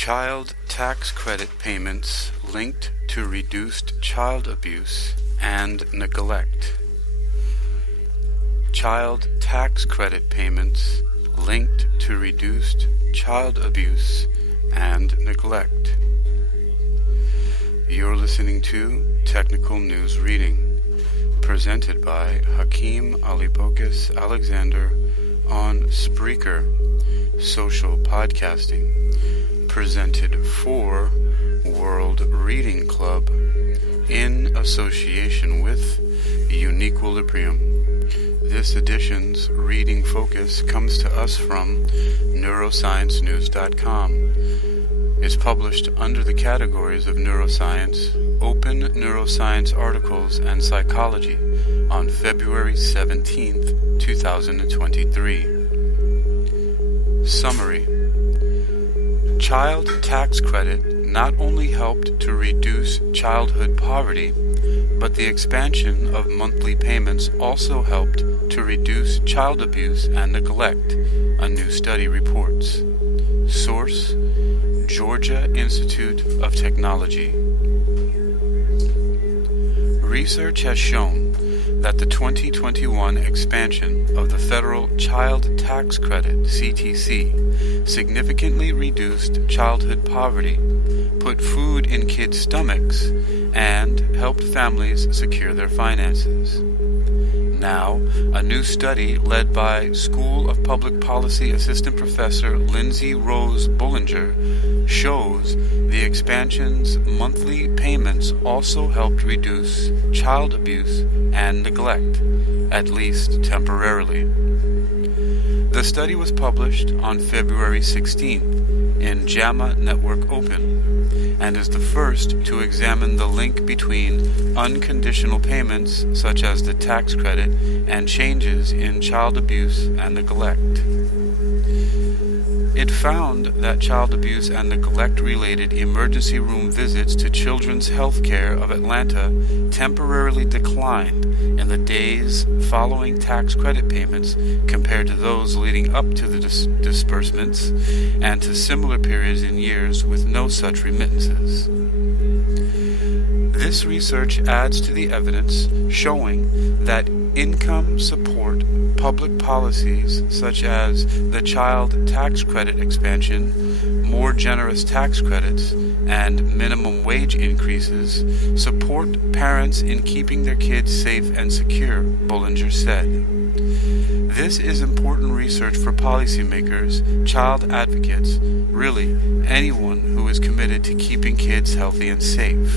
Child tax credit payments linked to reduced child abuse and neglect. Child tax credit payments linked to reduced child abuse and neglect. You're listening to Technical News Reading, presented by Hakeem Alibokis Alexander on Spreaker, social podcasting, presented for World Reading Club in association with Uniquilibrium. This edition's reading focus comes to us from neurosciencenews.com. It's published under the categories of neuroscience, open neuroscience articles, and psychology on February 17th, 2023. Summary. Child tax credit not only helped to reduce childhood poverty, but the expansion of monthly payments also helped to reduce child abuse and neglect, a new study reports. Source: Georgia Institute of Technology. Research has shown that the 2021 expansion of the Federal Child Tax Credit, CTC, significantly reduced childhood poverty, put food in kids' stomachs, and helped families secure their finances. Now, a new study led by School of Public Policy Assistant Professor Lindsay Rose Bullinger shows the expansion's monthly payments also helped reduce child abuse and neglect, at least temporarily. The study was published on February 16th in JAMA Network Open and is the first to examine the link between unconditional payments such as the tax credit and changes in child abuse and neglect. It found that child abuse and neglect-related emergency room visits to Children's Health Care of Atlanta temporarily declined in the days following tax credit payments compared to those leading up to the disbursements and to similar periods in years with no such remittances. This research adds to the evidence showing that income support public policies such as the child tax credit expansion, more generous tax credits, and minimum wage increases support parents in keeping their kids safe and secure, Bullinger said. This is important research for policymakers, child advocates, really anyone who is committed to keeping kids healthy and safe.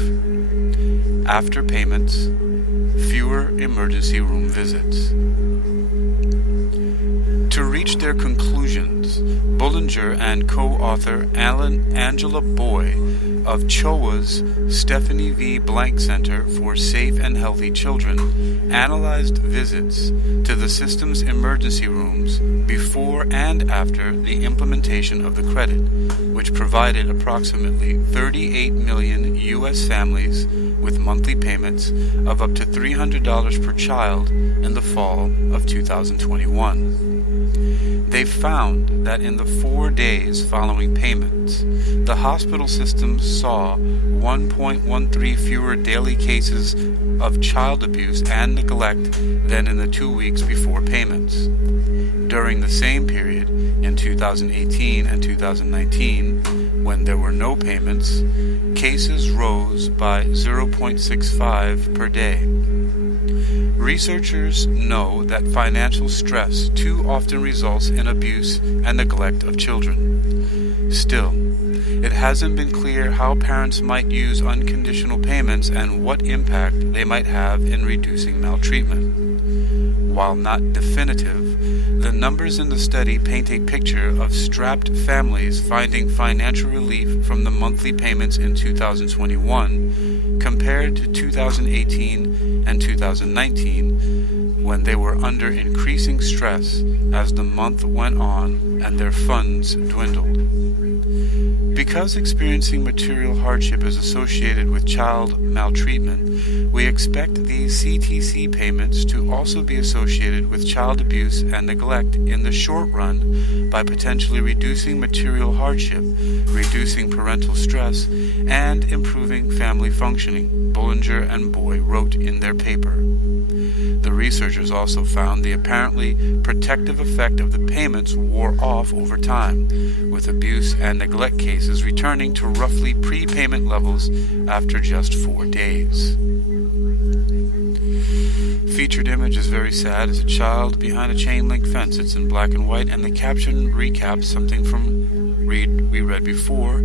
After payments, fewer emergency room visits. To reach their conclusions, Bullinger and co-author Angela Boy of CHOA's Stephanie V. Blank Center for Safe and Healthy Children analyzed visits to the system's emergency rooms before and after the implementation of the credit, which provided approximately 38 million U.S. families with monthly payments of up to $300 per child in the fall of 2021. They found that in the 4 days following payments, the hospital system saw 1.13 fewer daily cases of child abuse and neglect than in the 2 weeks before payments. During the same period in 2018 and 2019, when there were no payments, cases rose by 0.65 per day. Researchers know that financial stress too often results in abuse and neglect of children. Still, it hasn't been clear how parents might use unconditional payments and what impact they might have in reducing maltreatment. While not definitive, the numbers in the study paint a picture of strapped families finding financial relief from the monthly payments in 2021 compared to 2018 and 2019, when they were under increasing stress as the month went on and their funds dwindled. Because experiencing material hardship is associated with child maltreatment, we expect these CTC payments to also be associated with child abuse and neglect in the short run by potentially reducing material hardship, reducing parental stress, and improving family functioning, Bullinger and Boy wrote in their paper. The researchers also found the apparently protective effect of the payments wore off over time, with abuse and neglect cases returning to roughly pre-payment levels after just 4 days. Featured image is very sad as a child behind a chain link fence. It's in black and white, and the caption recaps something from we read before,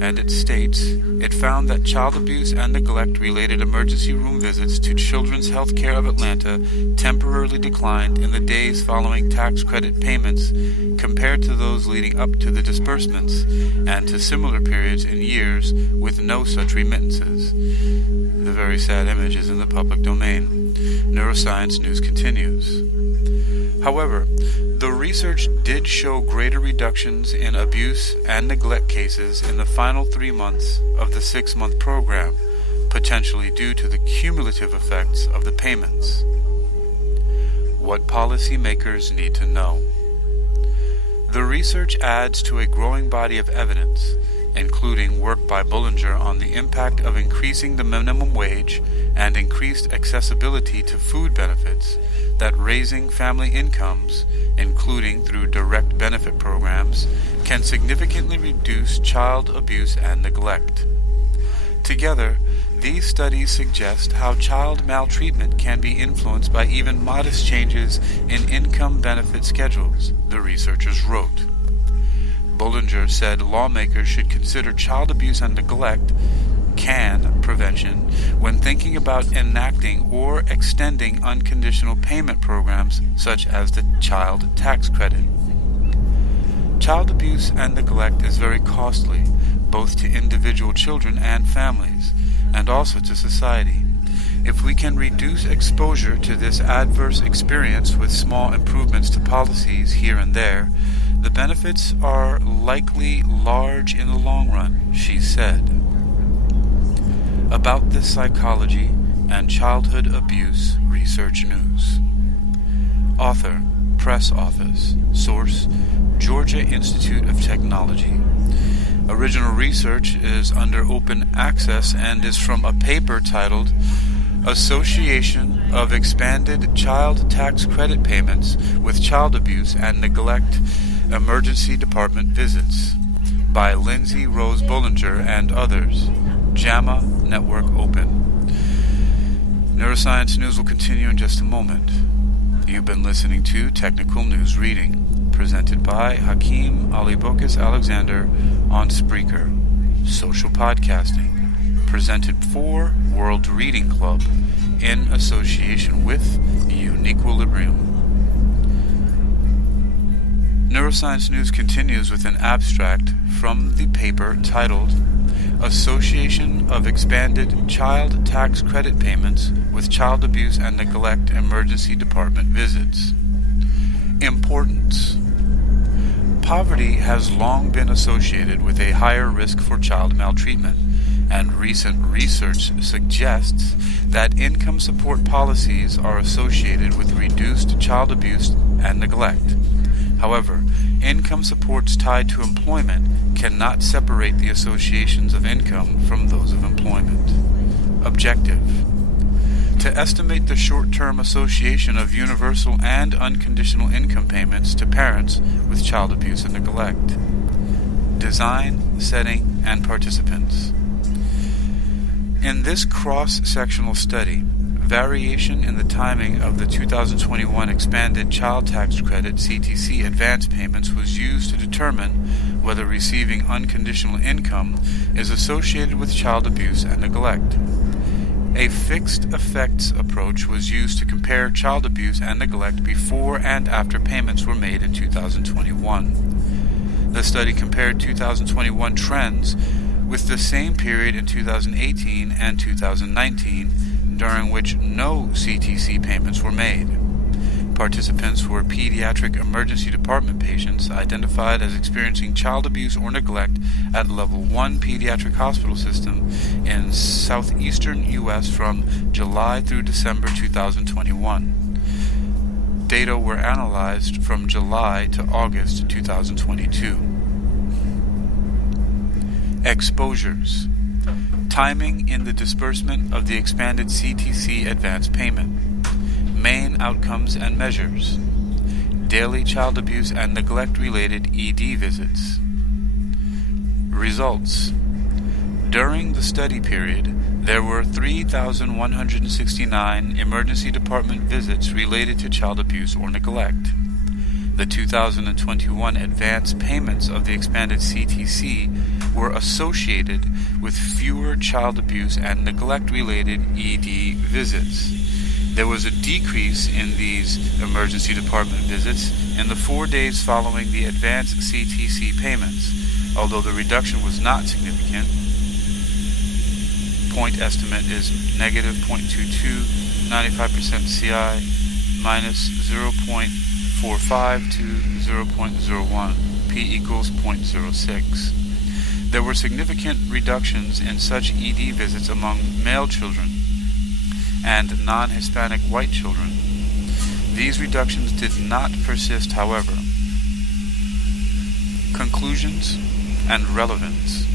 and it states, it found that child abuse and neglect related emergency room visits to Children's Healthcare of Atlanta temporarily declined in the days following tax credit payments compared to those leading up to the disbursements and to similar periods in years with no such remittances. The very sad image is in the public domain. Neuroscience News continues. However, the research did show greater reductions in abuse and neglect cases in the final 3 months of the 6-month program, potentially due to the cumulative effects of the payments. What policymakers need to know. The research adds to a growing body of evidence, including work by Bullinger on the impact of increasing the minimum wage and increased accessibility to food benefits, that raising family incomes, including through direct benefit programs, can significantly reduce child abuse and neglect. Together, these studies suggest how child maltreatment can be influenced by even modest changes in income benefit schedules, the researchers wrote. Bullinger said lawmakers should consider child abuse and neglect prevention when thinking about enacting or extending unconditional payment programs such as the child tax credit. Child abuse and neglect is very costly, both to individual children and families, and also to society. If we can reduce exposure to this adverse experience with small improvements to policies here and there, the benefits are likely large in the long run, she said. About the Psychology and Childhood Abuse Research News. Author, Press Office. Source, Georgia Institute of Technology. Original research is under open access and is from a paper titled Association of Expanded Child Tax Credit Payments with Child Abuse and Neglect Emergency Department Visits by Lindsay Rose Bullinger and others. JAMA Network Open. Neuroscience News will continue in just a moment. You've been listening to Technical News Reading, presented by Hakeem Alibokis Alexander on Spreaker. Social podcasting, presented for World Reading Club in association with Uniquilibrium. Neuroscience News continues with an abstract from the paper titled Association of Expanded Child Tax Credit Payments with Child Abuse and Neglect Emergency Department Visits. Importance. Poverty has long been associated with a higher risk for child maltreatment, and recent research suggests that income support policies are associated with reduced child abuse and neglect. However, income supports tied to employment cannot separate the associations of income from those of employment. Objective. To estimate the short-term association of universal and unconditional income payments to parents with child abuse and neglect. Design, setting, and participants. In this cross-sectional study, variation in the timing of the 2021 Expanded Child Tax Credit CTC advance payments was used to determine whether receiving unconditional income is associated with child abuse and neglect. A fixed effects approach was used to compare child abuse and neglect before and after payments were made in 2021. The study compared 2021 trends with the same period in 2018 and 2019, during which no CTC payments were made. Participants were pediatric emergency department patients identified as experiencing child abuse or neglect at Level 1 Pediatric Hospital System in southeastern U.S. from July through December 2021. Data were analyzed from July to August 2022. Exposures. Timing in the disbursement of the expanded CTC advance payment. Main outcomes and measures. Daily child abuse and neglect-related ED visits. Results. During the study period, there were 3,169 emergency department visits related to child abuse or neglect. The 2021 advance payments of the expanded CTC were associated with fewer child abuse and neglect-related ED visits. There was a decrease in these emergency department visits in the 4 days following the advance CTC payments, although the reduction was not significant. Point estimate is negative 0.22, 95% CI, minus 0.45 to 0.01, P equals 0.06. There were significant reductions in such ED visits among male children and non-Hispanic white children. These reductions did not persist, however. Conclusions and relevance.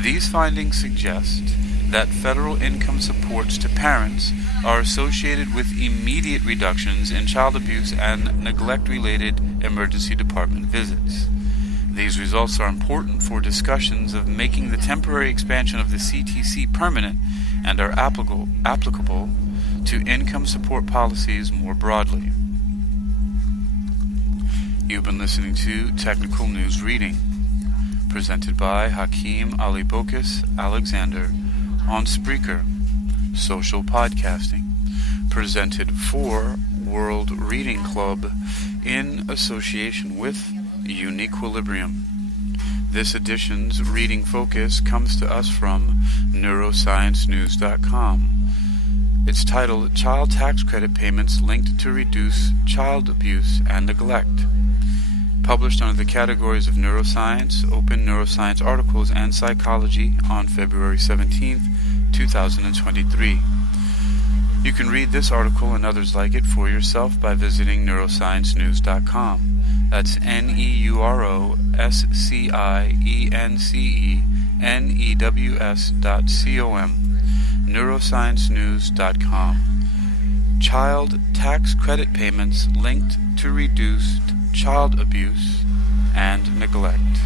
These findings suggest that federal income supports to parents are associated with immediate reductions in child abuse and neglect-related emergency department visits. These results are important for discussions of making the temporary expansion of the CTC permanent and are applicable to income support policies more broadly. You've been listening to Technical News Reading, presented by Hakeem Alibokis Alexander on Spreaker, social podcasting, presented for World Reading Club in association with Uniquilibrium. This edition's reading focus comes to us from neurosciencenews.com. It's titled Child Tax Credit Payments Linked to Reduce Child Abuse and Neglect. Published under the categories of neuroscience, open neuroscience articles, and psychology on February 17, 2023. You can read this article and others like it for yourself by visiting neurosciencenews.com. That's neurosciencenews.com. Neurosciencenews.com. Child tax credit payments linked to reduced child abuse and neglect.